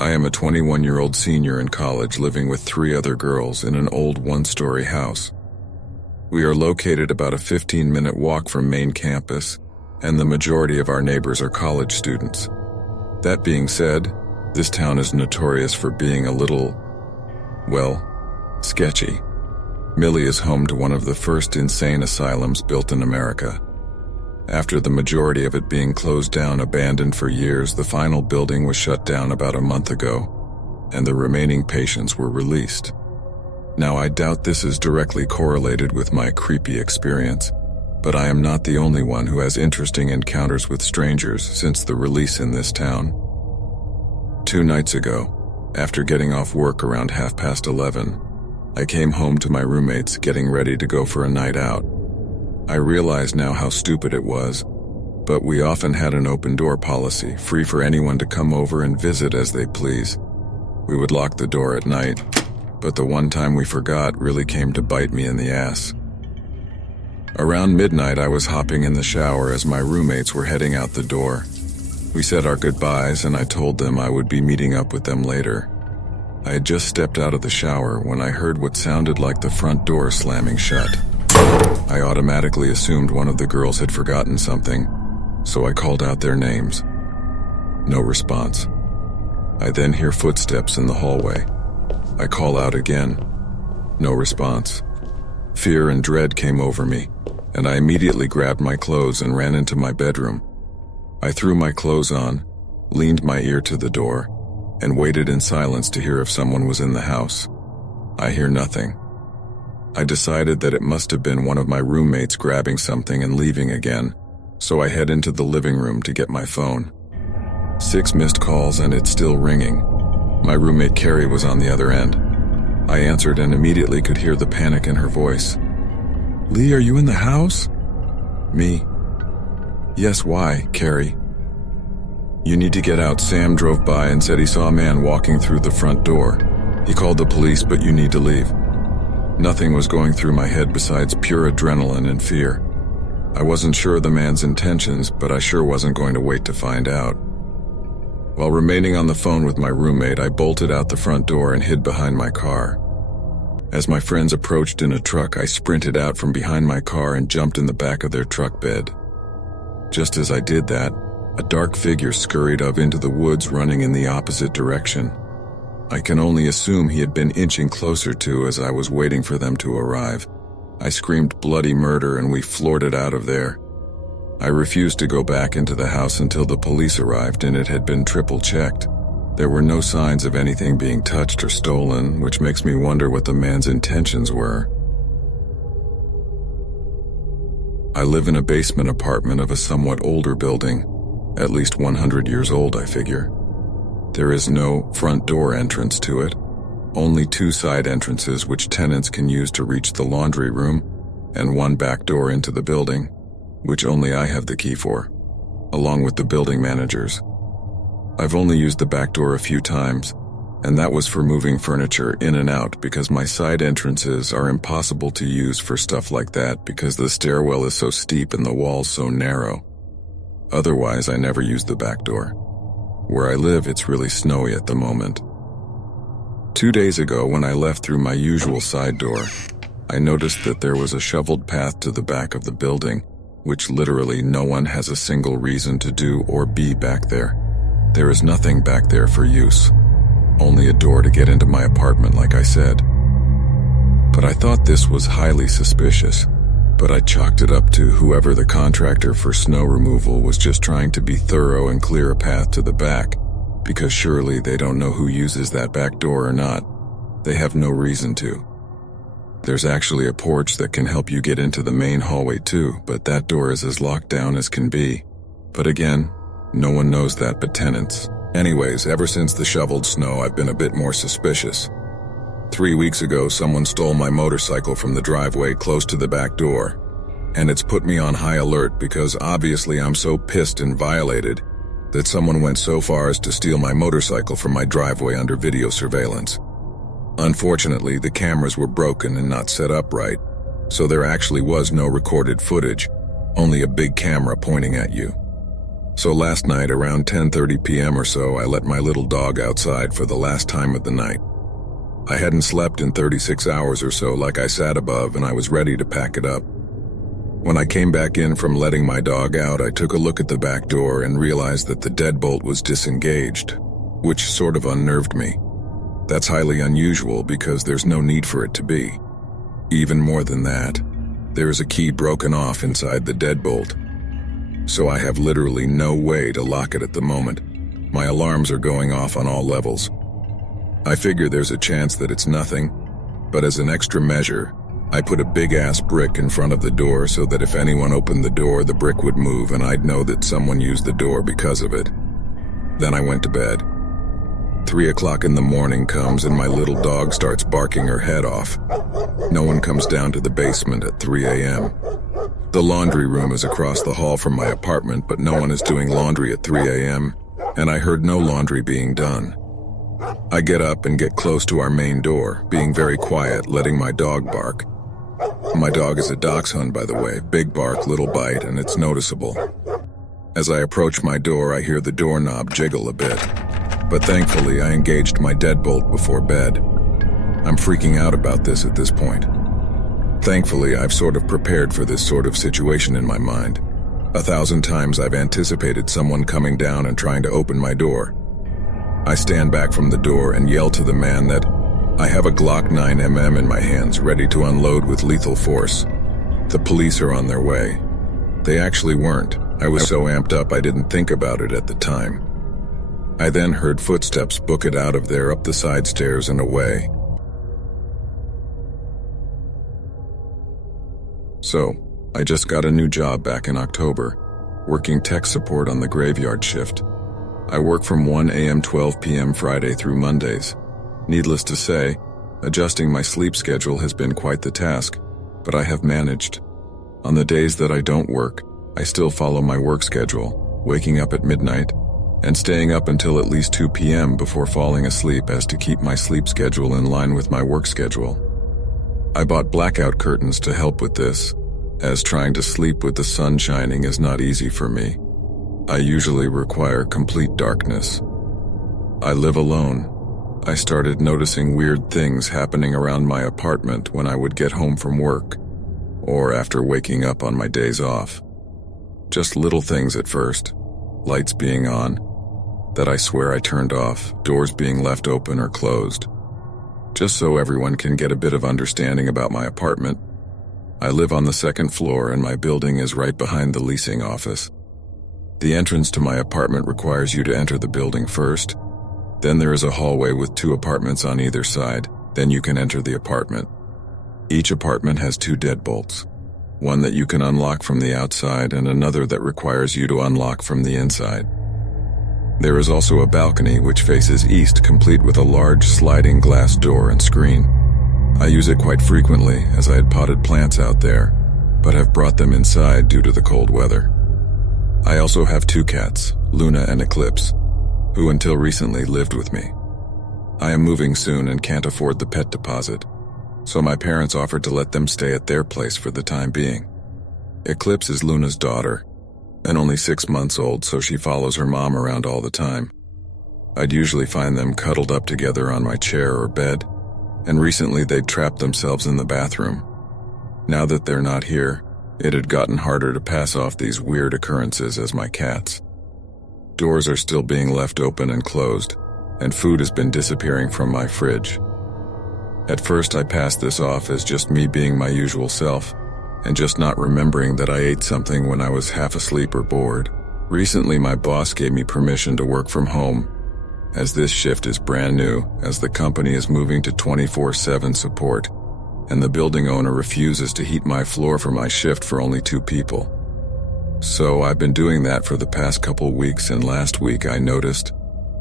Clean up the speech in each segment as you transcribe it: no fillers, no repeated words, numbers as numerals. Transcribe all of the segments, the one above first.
I am a 21-year-old senior in college living with 3 other girls in an old one-story house. We are located about a 15-minute walk from main campus, and the majority of our neighbors are college students. That being said, this town is notorious for being a little, well, sketchy. Millie is home to one of the first insane asylums built in America. After the majority of it being closed down, abandoned for years, the final building was shut down about a month ago, and the remaining patients were released. Now, I doubt this is directly correlated with my creepy experience, but I am not the only one who has interesting encounters with strangers since the release in this town. 2 nights ago, after getting off work around 11:30, I came home to my roommates getting ready to go for a night out. I realize now how stupid it was, but we often had an open door policy, free for anyone to come over and visit as they please. We would lock the door at night, but the one time we forgot really came to bite me in the ass. Around midnight, I was hopping in the shower as my roommates were heading out the door. We said our goodbyes, and I told them I would be meeting up with them later. I had just stepped out of the shower when I heard what sounded like the front door slamming shut. I automatically assumed one of the girls had forgotten something, so I called out their names. No response. I then hear footsteps in the hallway. I call out again. No response. Fear and dread came over me, and I immediately grabbed my clothes and ran into my bedroom. I threw my clothes on, leaned my ear to the door, and waited in silence to hear if someone was in the house. I hear nothing. I decided that it must have been one of my roommates grabbing something and leaving again, so I head into the living room to get my phone. 6 missed calls and it's still ringing. My roommate Carrie was on the other end. I answered and immediately could hear the panic in her voice. "Lee, are you in the house?" Me. "Yes, why, Carrie?" "You need to get out. Sam drove by and said he saw a man walking through the front door. He called the police, but you need to leave." Nothing was going through my head besides pure adrenaline and fear. I wasn't sure of the man's intentions, but I sure wasn't going to wait to find out. While remaining on the phone with my roommate, I bolted out the front door and hid behind my car. As my friends approached in a truck, I sprinted out from behind my car and jumped in the back of their truck bed. Just as I did that, a dark figure scurried up into the woods, running in the opposite direction. I can only assume he had been inching closer to as I was waiting for them to arrive. I screamed bloody murder and we floored it out of there. I refused to go back into the house until the police arrived and it had been triple checked. There were no signs of anything being touched or stolen, which makes me wonder what the man's intentions were. I live in a basement apartment of a somewhat older building, at least 100 years old, I figure. There is no front door entrance to it, only 2 side entrances which tenants can use to reach the laundry room, and 1 back door into the building, which only I have the key for, along with the building managers. I've only used the back door a few times, and that was for moving furniture in and out because my side entrances are impossible to use for stuff like that because the stairwell is so steep and the walls so narrow. Otherwise, I never use the back door. Where I live, it's really snowy at the moment. 2 days ago, when I left through my usual side door, I noticed that there was a shoveled path to the back of the building, which literally no one has a single reason to do or be back there. There is nothing back there for use. Only a door to get into my apartment, like I said. But I thought this was highly suspicious, but I chalked it up to whoever the contractor for snow removal was just trying to be thorough and clear a path to the back, because surely they don't know who uses that back door or not. They have no reason to. There's actually a porch that can help you get into the main hallway too, but that door is as locked down as can be. But again, no one knows that but tenants. Anyways, ever since the shoveled snow, I've been a bit more suspicious. 3 weeks ago, someone stole my motorcycle from the driveway close to the back door. And it's put me on high alert because obviously I'm so pissed and violated that someone went so far as to steal my motorcycle from my driveway under video surveillance. Unfortunately, the cameras were broken and not set up right, so there actually was no recorded footage, only a big camera pointing at you. So last night, around 10:30 p.m. or so, I let my little dog outside for the last time of the night. I hadn't slept in 36 hours or so like I sat above, and I was ready to pack it up. When I came back in from letting my dog out, I took a look at the back door and realized that the deadbolt was disengaged, which sort of unnerved me. That's highly unusual because there's no need for it to be. Even more than that, there is a key broken off inside the deadbolt. So I have literally no way to lock it at the moment. My alarms are going off on all levels. I figure there's a chance that it's nothing, but as an extra measure, I put a big-ass brick in front of the door so that if anyone opened the door, the brick would move and I'd know that someone used the door because of it. Then I went to bed. 3 o'clock in the morning comes and my little dog starts barking her head off. No one comes down to the basement at 3 a.m. The laundry room is across the hall from my apartment, but no one is doing laundry at 3 a.m., and I heard no laundry being done. I get up and get close to our main door, being very quiet, letting my dog bark. My dog is a dachshund, by the way, big bark, little bite, and it's noticeable. As I approach my door, I hear the doorknob jiggle a bit, but thankfully I engaged my deadbolt before bed. I'm freaking out about this at this point. Thankfully, I've sort of prepared for this sort of situation in my mind. 1,000 times I've anticipated someone coming down and trying to open my door. I stand back from the door and yell to the man that I have a Glock 9mm in my hands, ready to unload with lethal force. The police are on their way. They actually weren't. I was so amped up I didn't think about it at the time. I then heard footsteps book it out of there up the side stairs and away. So, I just got a new job back in October, working tech support on the graveyard shift. I work from 1 a.m. 12 p.m. Friday through Mondays. Needless to say, adjusting my sleep schedule has been quite the task, but I have managed. On the days that I don't work, I still follow my work schedule, waking up at midnight, and staying up until at least 2 p.m. before falling asleep as to keep my sleep schedule in line with my work schedule. I bought blackout curtains to help with this, as trying to sleep with the sun shining is not easy for me. I usually require complete darkness. I live alone. I started noticing weird things happening around my apartment when I would get home from work, or after waking up on my days off. Just little things at first, lights being on, that I swear I turned off, doors being left open or closed. Just so everyone can get a bit of understanding about my apartment, I live on the second floor and my building is right behind the leasing office. The entrance to my apartment requires you to enter the building first. Then there is a hallway with 2 apartments on either side. Then you can enter the apartment. Each apartment has 2 deadbolts, one that you can unlock from the outside and another that requires you to unlock from the inside. There is also a balcony which faces east, complete with a large sliding glass door and screen. I use it quite frequently as I had potted plants out there, but have brought them inside due to the cold weather. I also have 2 cats, Luna and Eclipse, who until recently lived with me. I am moving soon and can't afford the pet deposit, so my parents offered to let them stay at their place for the time being. Eclipse is Luna's daughter, and only 6 months old, so she follows her mom around all the time. I'd usually find them cuddled up together on my chair or bed, and recently they'd trapped themselves in the bathroom. Now that they're not here, it had gotten harder to pass off these weird occurrences as my cats. Doors are still being left open and closed, and food has been disappearing from my fridge. At first I passed this off as just me being my usual self, and just not remembering that I ate something when I was half asleep or bored. Recently my boss gave me permission to work from home, as this shift is brand new, as the company is moving to 24/7 support, and the building owner refuses to heat my floor for my shift for only 2 people. So I've been doing that for the past couple weeks, and last week I noticed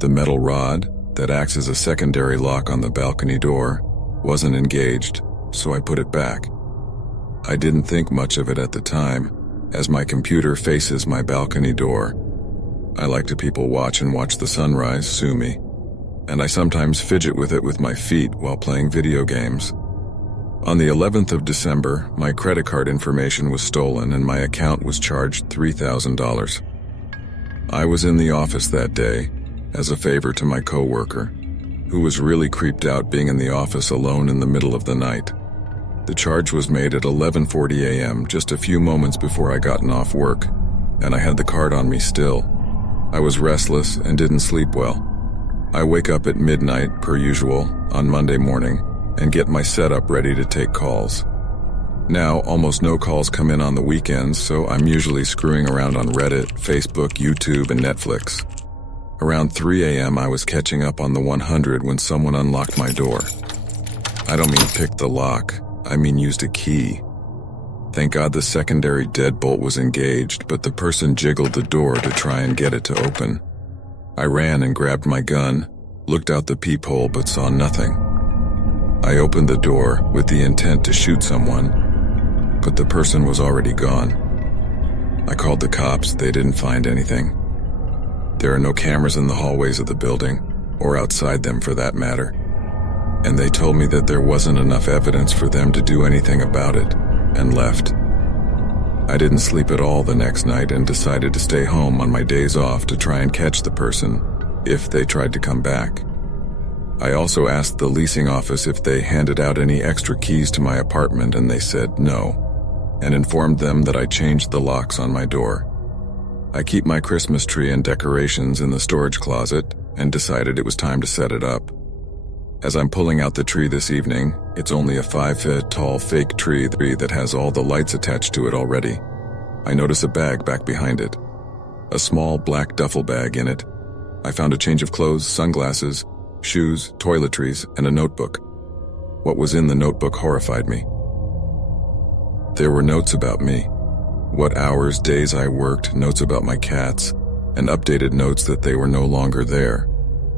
the metal rod that acts as a secondary lock on the balcony door wasn't engaged, so I put it back. I didn't think much of it at the time, as my computer faces my balcony door. I like to people watch and watch the sunrise, sue me, and I sometimes fidget with it with my feet while playing video games. On the 11th of December, my credit card information was stolen and my account was charged $3,000. I was in the office that day as a favor to my coworker, who was really creeped out being in the office alone in the middle of the night. The charge was made at 11:40 a.m., just a few moments before I gotten off work, and I had the card on me still. I was restless and didn't sleep well. I wake up at midnight, per usual, on Monday morning, and get my setup ready to take calls. Now, almost no calls come in on the weekends, so I'm usually screwing around on Reddit, Facebook, YouTube, and Netflix. Around 3 a.m. I was catching up on the 100 when someone unlocked my door. I don't mean picked the lock, I mean used a key. Thank God the secondary deadbolt was engaged, but the person jiggled the door to try and get it to open. I ran and grabbed my gun, looked out the peephole but saw nothing. I opened the door with the intent to shoot someone, but the person was already gone. I called the cops, they didn't find anything. There are no cameras in the hallways of the building, or outside them for that matter, and they told me that there wasn't enough evidence for them to do anything about it, and left. I didn't sleep at all the next night and decided to stay home on my days off to try and catch the person, if they tried to come back. I also asked the leasing office if they handed out any extra keys to my apartment, and they said no, and informed them that I changed the locks on my door. I keep my Christmas tree and decorations in the storage closet and decided it was time to set it up. As I'm pulling out the tree this evening, it's only a 5-foot tall fake tree that has all the lights attached to it already. I notice a bag back behind it. A small black duffel bag in it. I found a change of clothes, sunglasses, shoes, toiletries, and a notebook. What was in the notebook horrified me. There were notes about me. What hours, days I worked, notes about my cats, and updated notes that they were no longer there,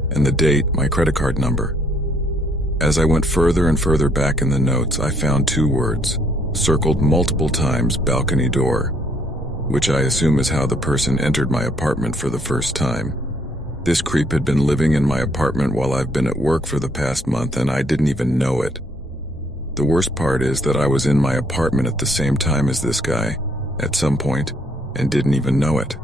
and the date, my credit card number. As I went further and further back in the notes, I found 2 words, circled multiple times, balcony door, which I assume is how the person entered my apartment for the first time. This creep had been living in my apartment while I've been at work for the past month, and I didn't even know it. The worst part is that I was in my apartment at the same time as this guy, at some point, and didn't even know it.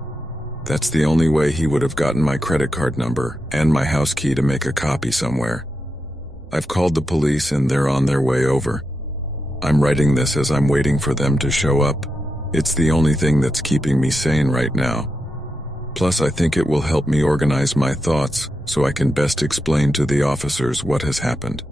That's the only way he would have gotten my credit card number and my house key to make a copy somewhere. I've called the police and they're on their way over. I'm writing this as I'm waiting for them to show up. It's the only thing that's keeping me sane right now. Plus, I think it will help me organize my thoughts so I can best explain to the officers what has happened.